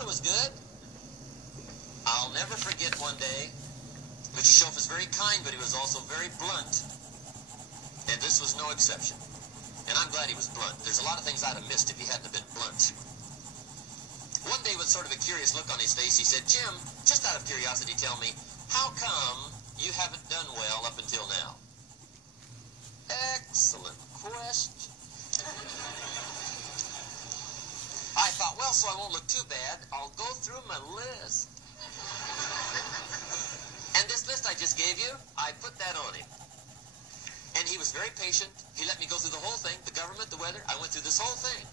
thought it was good. I'll never forget one day. Mr. Schoaf was very kind, but he was also very blunt. And this was no exception. And I'm glad he was blunt. There's a lot of things I'd have missed if he hadn't been blunt. One day, with sort of a curious look on his face, he said, Jim, just out of curiosity, tell me, how come you haven't done well up until now? Excellent question. I thought, well, so I won't look too bad, I'll go through my list. And this list I just gave you, I put that on him. And he was very patient. He let me go through the whole thing, the government, the weather. I went through this whole thing.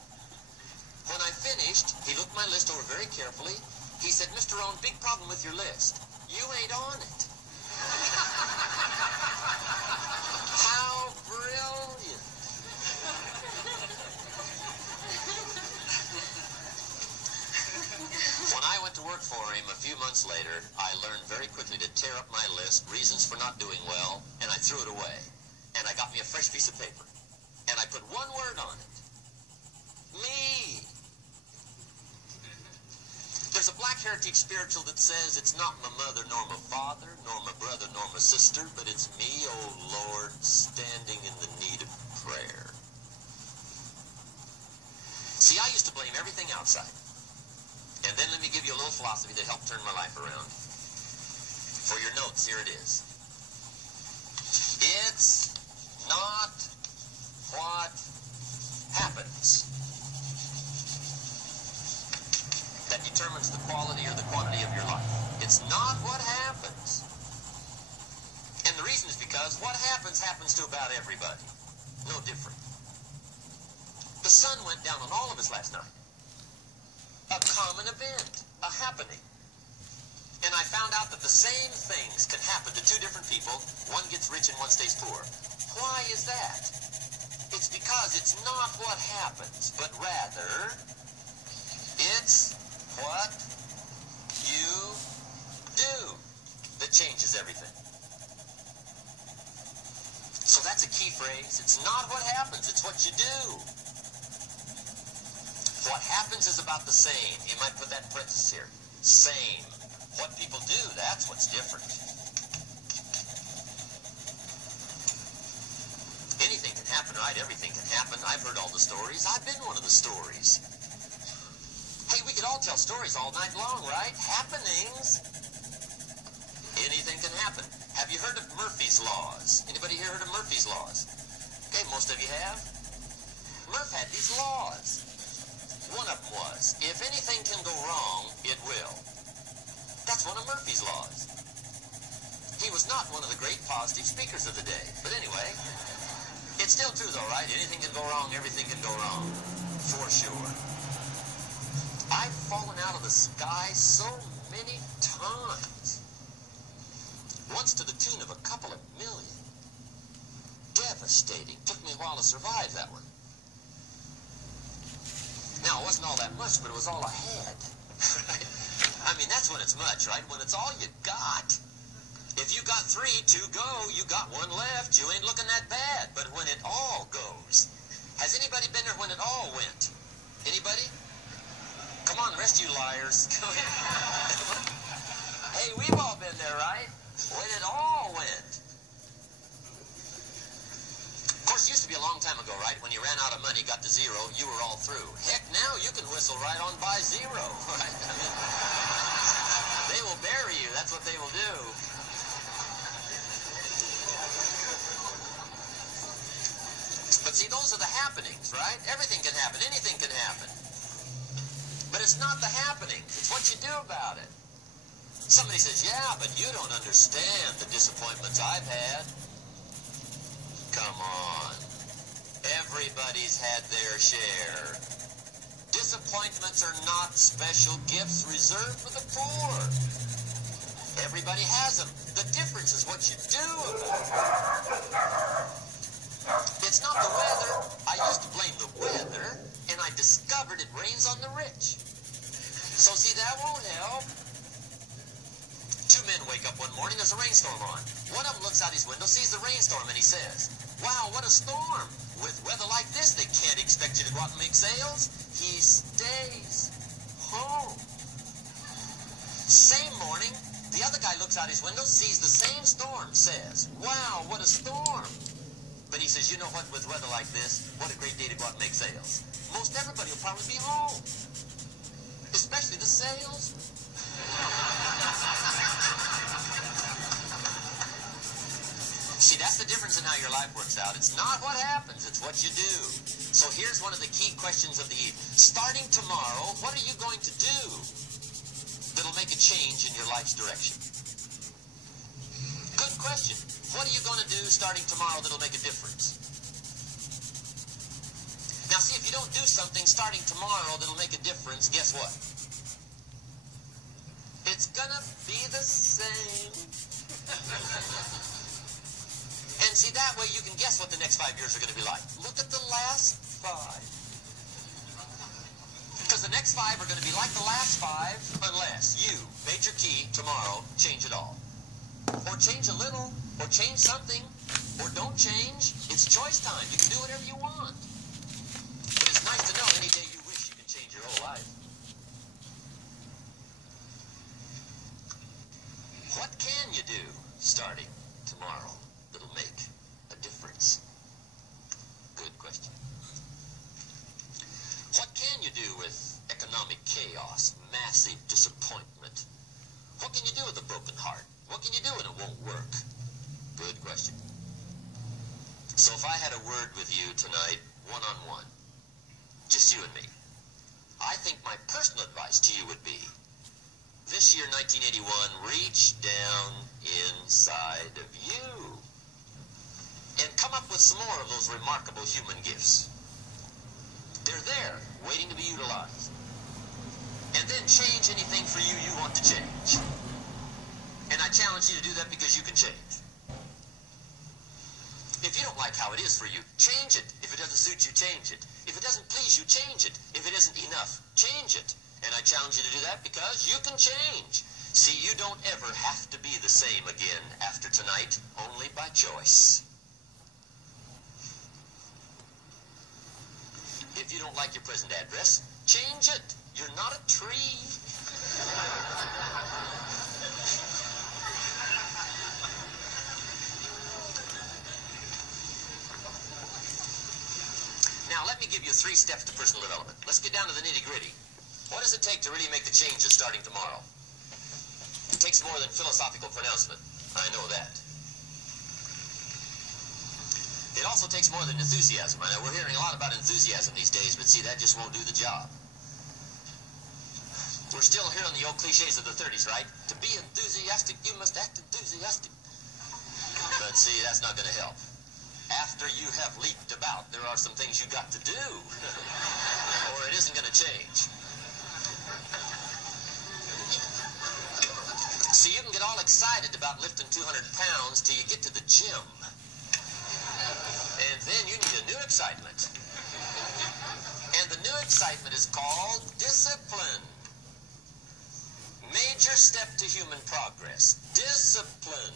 When I finished, he looked my list over very carefully. He said, Mr. Rohn, big problem with your list. You ain't on it. How brilliant. When I went to work for him a few months later, I learned very quickly to tear up my list, reasons for not doing well, and I threw it away. And I got me a fresh piece of paper. And I put one word on it. Me. There's a Black Heritage spiritual that says it's not my mother nor my father, nor my brother nor my sister, but it's me, oh Lord, standing in the need of prayer. See, I used to blame everything outside. And then let me give you a little philosophy that helped turn my life around. For your notes, here it is. It's not what happens that determines the quality or the quantity of your life. It's not what happens. And the reason is because what happens to about everybody. No different. The sun went down on all of us last night. A common event, a happening. And I found out that the same things can happen to two different people. One gets rich and one stays poor. Why is that? It's because it's not what happens, but rather it's what you do that changes everything. So that's a key phrase. It's not what happens, it's what you do. What happens is about the same. You might put that in parentheses here. Same. What people do, that's what's different. Anything can happen, right? Everything can happen. I've heard all the stories. I've been one of the stories. Hey, we could all tell stories all night long, right? Happenings. Anything can happen. Have you heard of Murphy's Laws? Anybody here heard of Murphy's Laws? Okay, most of you have. Murph had these laws. One of them was, if anything can go wrong, it will. That's one of Murphy's laws. He was not one of the great positive speakers of the day. But anyway, it's still true though, right? Anything can go wrong, everything can go wrong. For sure. I've fallen out of the sky so many times. Once to the tune of a couple of million. Devastating. Took me a while to survive that one. Now, it wasn't all that much, but it was all I had. I mean, that's when it's much, right? When it's all you got. If you got 3 to go, you got 1 left. You ain't looking that bad. But when it all goes. Has anybody been there when it all went? Anybody? Come on, the rest of you liars. Hey, we've all been there, right? When it all went. Of course, it used to be a long time ago, right? When you ran out of money, got to zero, you were all through. Heck, now you can whistle right on by zero, right? I mean, they will bury you. That's what they will do. But see, those are the happenings, right? Everything can happen. Anything can happen. But it's not the happening. It's what you do about it. Somebody says, yeah, but you don't understand the disappointments I've had. Come on. Everybody's had their share. Disappointments are not special gifts reserved for the poor. Everybody has them. The difference is what you do about it. It's not the weather. I used to blame the weather, and I discovered it rains on the rich. So see, that won't help. 2 men wake up one morning, there's a rainstorm on. One of them looks out his window, sees the rainstorm, and he says, wow, what a storm. With weather like this, they can't expect you to go out and make sales. He stays home. out his window, sees the same storm, says, wow, what a storm. But he says, you know what, with weather like this, what a great day to go out and make sales. Most everybody will probably be home, especially the sales. See, that's the difference in how your life works out. It's not what happens, it's what you do. So here's one of the key questions of the evening. Starting tomorrow, what are you going to do that'll make a change in your life's direction? Good question. What are you going to do starting tomorrow that'll make a difference? Now, see, if you don't do something starting tomorrow that'll make a difference, guess what? It's going to be the same. And see, that way you can guess what the next 5 years are going to be like. Look at the last 5. Because the next 5 are going to be like the last 5 unless you, major key, tomorrow, change it all. Or change a little, or change something, or don't change. It's choice time. You can do whatever you want. But it's nice to know any day you wish you can change your whole life. What can you do starting tomorrow that'll make a difference? Good question. What can you do with economic chaos, massive disappointment? What can you do with a broken heart? What can you do when it won't work? Good question. So if I had a word with you tonight, one-on-one, just you and me, I think my personal advice to you would be, this year, 1981, reach down inside of you and come up with some more of those remarkable human gifts. They're there, waiting to be utilized. And then change anything for you you want to change. And I challenge you to do that because you can change. If you don't like how it is for you, change it. If it doesn't suit you, change it. If it doesn't please you, change it. If it isn't enough, change it. And I challenge you to do that because you can change. See, you don't ever have to be the same again after tonight, only by choice. If you don't like your present address, change it. You're not a tree. Now, let me give you 3 steps to personal development. Let's get down to the nitty-gritty. What does it take to really make the changes starting tomorrow? It takes more than philosophical pronouncement. I know that. It also takes more than enthusiasm. I know we're hearing a lot about enthusiasm these days, but see, that just won't do the job. We're still hearing the old cliches of the 30s, right? To be enthusiastic, you must act enthusiastic. But see, that's not going to help. After you have leaped about, there are some things you got to do, or it isn't going to change. See, you can get all excited about lifting 200 pounds till you get to the gym. And then you need a new excitement. And the new excitement is called discipline. Major step to human progress. Discipline.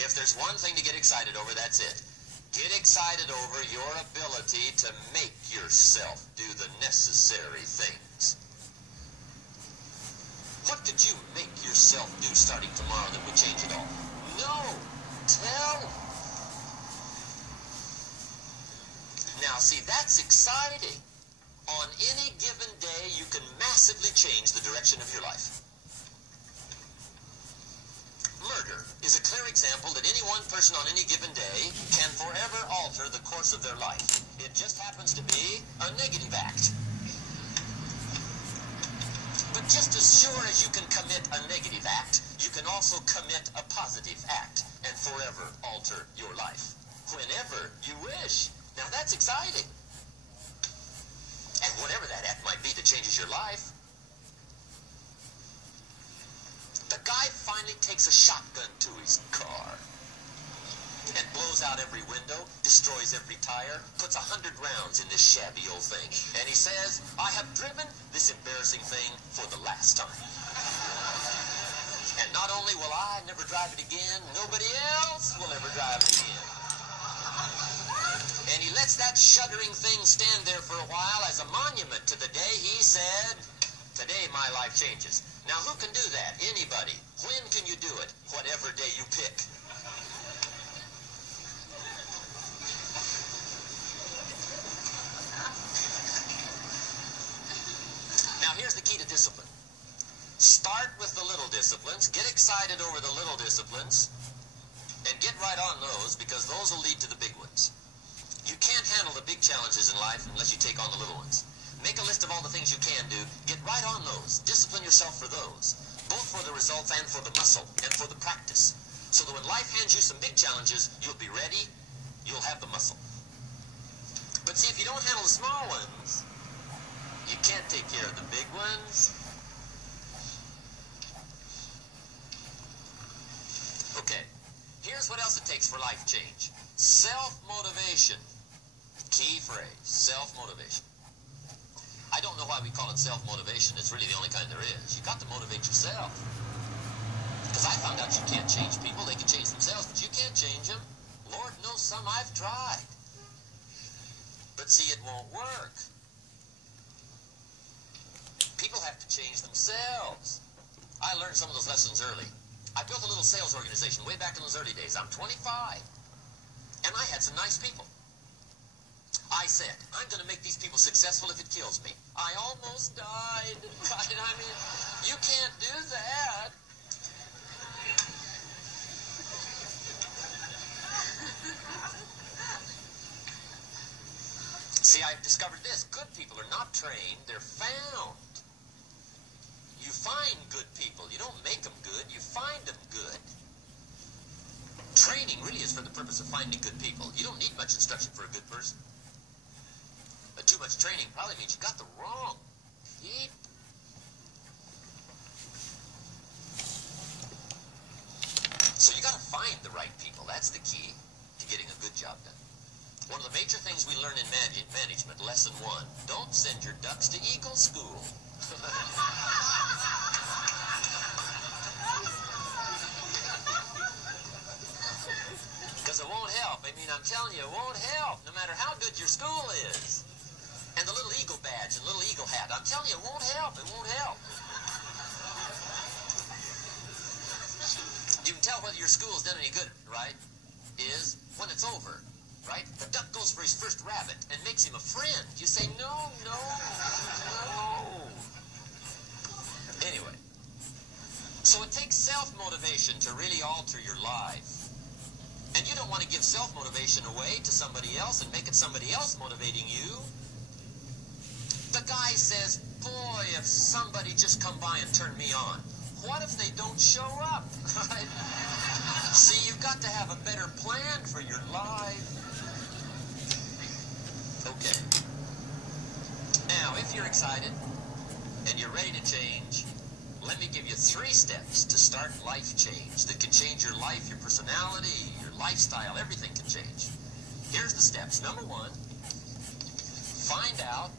If there's one thing to get excited over, that's it. Get excited over your ability to make yourself do the necessary things. What could you make yourself do starting tomorrow that would change it all? No. Tell. Now, see, that's exciting. On any given day, you can massively change the direction of your life. Murder is a clear example that any one person on any given day can forever alter the course of their life. It just happens to be a negative act. But just as sure as you can commit a negative act, you can also commit a positive act and forever alter your life. Whenever you wish. Now that's exciting. And whatever that act might be that changes your life. The guy finally takes a shotgun to his car and blows out every window, destroys every tire, puts 100 rounds in this shabby old thing. And he says, I have driven this embarrassing thing for the last time. And not only will I never drive it again, nobody else will ever drive it again. And he lets that shuddering thing stand there for a while as a monument to the day he said, today my life changes. Now, who can do that? Anybody. When can you do it? Whatever day you pick. Now, here's the key to discipline. Start with the little disciplines, get excited over the little disciplines, and get right on those, because those will lead to the big ones. You can't handle the big challenges in life unless you take on the little ones. Make a list of all the things you can do, get right on those, discipline yourself for those, both for the results and for the muscle, and for the practice, so that when life hands you some big challenges, you'll be ready, you'll have the muscle. But see, if you don't handle the small ones, you can't take care of the big ones. Okay, here's what else it takes for life change. Self-motivation. Key phrase, self-motivation. I don't know why we call it self-motivation. It's really the only kind there is. You got to motivate yourself. Because I found out you can't change people. They can change themselves, but you can't change them. Lord knows some I've tried. But see, it won't work. People have to change themselves. I learned some of those lessons early. I built a little sales organization way back in those early days. I'm 25. And I had some nice people. I said, I'm going to make these people successful if it kills me. I almost died. I mean, you can't do that. See, I've discovered this. Good people are not trained. They're found. You find good people. You don't make them good. You find them good. Training really is for the purpose of finding good people. You don't need much instruction for a good person. But too much training probably means you got the wrong people. So you got to find the right people. That's the key to getting a good job done. One of the major things we learn in management, lesson 1, don't send your ducks to Eagle School. Because it won't help. I mean, I'm telling you, it won't help, no matter how good your school is. And the little eagle badge and little eagle hat, I'm telling you, it won't help. It won't help. You can tell whether your school's done any good, right, is when it's over, right? The duck goes for his first rabbit and makes him a friend. You say, no, no, no. Anyway, so it takes self-motivation to really alter your life. And you don't want to give self-motivation away to somebody else and make it somebody else motivating you. The guy says, boy, if somebody just come by and turn me on. What if they don't show up? Right? See, you've got to have a better plan for your life. Okay. Now, if you're excited and you're ready to change, let me give you 3 steps to start life change that can change your life, your personality, your lifestyle, everything can change. Here's the steps. Number 1, find out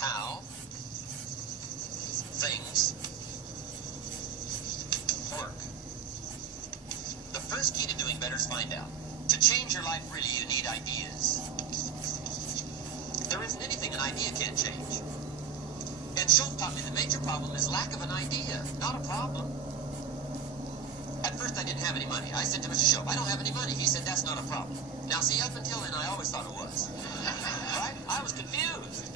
how things work. The first key to doing better is find out. To change your life, really, you need ideas. There isn't anything an idea can't change. And Schultz taught me the major problem is lack of an idea, not a problem. At first, I didn't have any money. I said to Mr. Schultz, I don't have any money. He said, that's not a problem. Now, see, up until then, I always thought it was. Right? I was confused.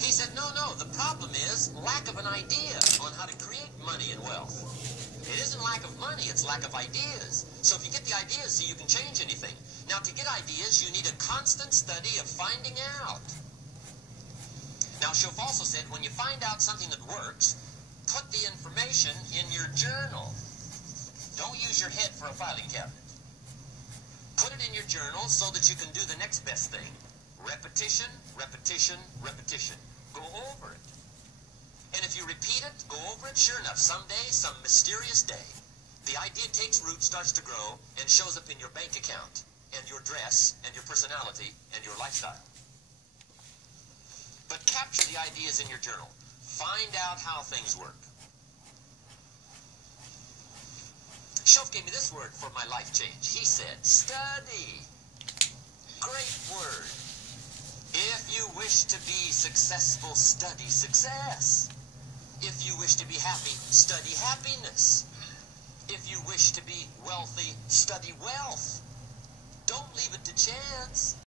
He said, no, no, the problem is lack of an idea on how to create money and wealth. It isn't lack of money, it's lack of ideas. So if you get the ideas, see, you can change anything. Now, to get ideas, you need a constant study of finding out. Now, Schoff also said, when you find out something that works, put the information in your journal. Don't use your head for a filing cabinet. Put it in your journal so that you can do the next best thing. Repetition, repetition, repetition. Go over it. And if you repeat it, go over it, sure enough, someday, some mysterious day, the idea takes root, starts to grow, and shows up in your bank account, and your dress, and your personality, and your lifestyle. But capture the ideas in your journal. Find out how things work. Schoff gave me this word for my life change. He said, study. Great word. If you wish to be successful, study success. If you wish to be happy, study happiness. If you wish to be wealthy, study wealth. Don't leave it to chance.